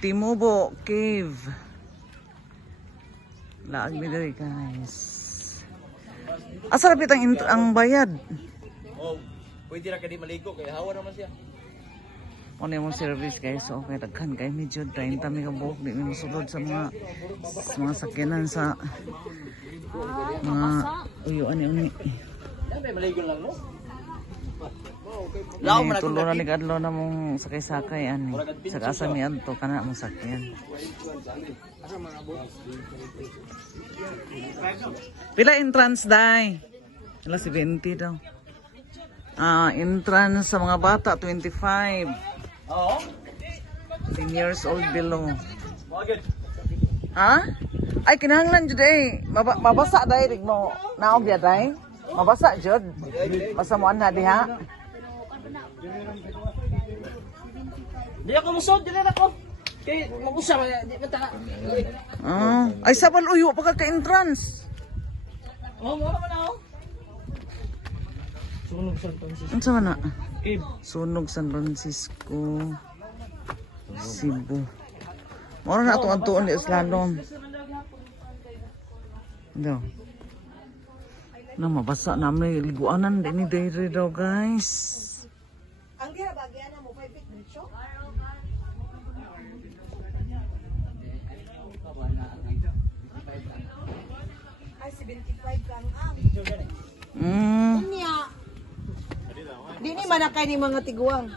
Timubo Cave. Laag mi diri guys. Asa rapit ang bayad? Oh, pwede ra kadi maligo kay hawa naman siya. Ano yung service guys, so okay, daghan kay medyo 30 mi ka buhok, di mi masulod sa mga sakyanan sa mga uyuan ni uni. Dami maligo lang no. Ay, tulo na ni kadlo na mong sakay-sakay ani. Sa asa mi adto kana mong sakyan. Pila entrance dai? Wala 70 daw. Entrance sa mga bata 25. Oo. 10 years old below. Ha? Ay kinahanglan jud eh. Mabasa dai rig mo. Naog ya dai? Mabasa jud. Basa mo ana diha. Di ako musod, dili ako. Kay mag-usap di man ta. Ay sabal uyo pa ka entrance. Oh, mo naman ako. Sunog San Francisco. Unsa man na? Cave. Sunog San Francisco. Cebu. Mora na atong antuon di slalom. Daw. Na mabasa na may liguanan din ni dayre daw guys. Ang diha bagyan mo 5 feet diretso. Ay 75 kang Unya. Di ni manakay ni mga tiguang.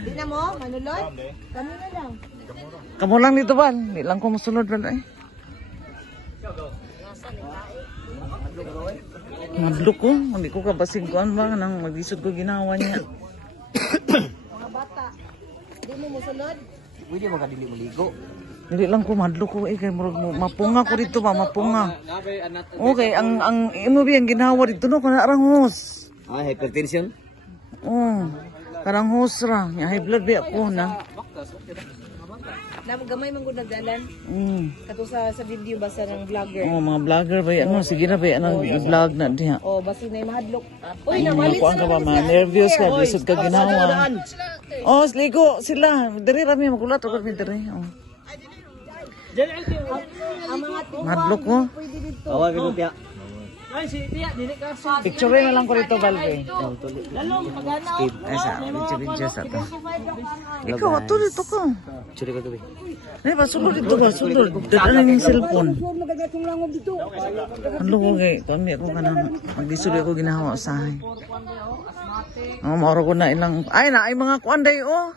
Di na mo manulod? Kami na lang. Kamu lang dito ba? Di lang ko musulod ba eh. Madlok ko, hindi ko kabasig ko ba nang magisod ko ginawa niya. Mga bata. Di mo musulod? Pwede mo kadili maligo. Hindi lang ko madlok ko kay murag mo mapunga ko dito ba mapunga. Okay, ang imo biyang ginawa dito no kana arang hos. Hypertension. Oh. Karang hos ra, nya high blood ba ako na. Gamay man gud nagdalan. Kato sa video basta ng vlogger. Oh, mga vlogger ba yan? Sige na ba yan ang vlog na diha. Oh, basi na mahadlok. Uy, namalit Kuan ka ba ma nervous ka bisod ka ginawa. Oh, ligo sila. Diri rami magulat ako mi diri. Oh. Ang mga Madlok ko. pwede dito. Awag ko tiya. Ay, si Tia, dili ka. Picture na lang ko dito Balbe. Lalong, pagana. Ay sa video sa to. Ikaw ato dito ko. Churi ko gabi. Ay ba sulod dito ba sulod. Dala ning cellphone. Ano ko kay kami ako kanang magisod ako ginawa usahay. Oh, maoro ko na ilang ay na ay mga kuan day oh.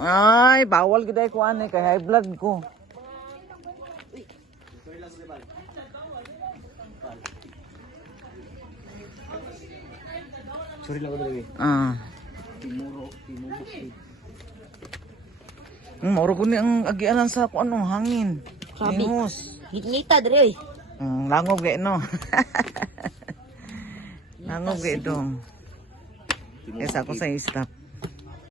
Ay, bawal gid ay kuan kay high blood ko. Churi lang ko gabi. Mauro ko ni ang agianan sa kuan no hangin. Hingos. Ngita diri. Langob gay no. Langob gay dong. Esa ko sa stop.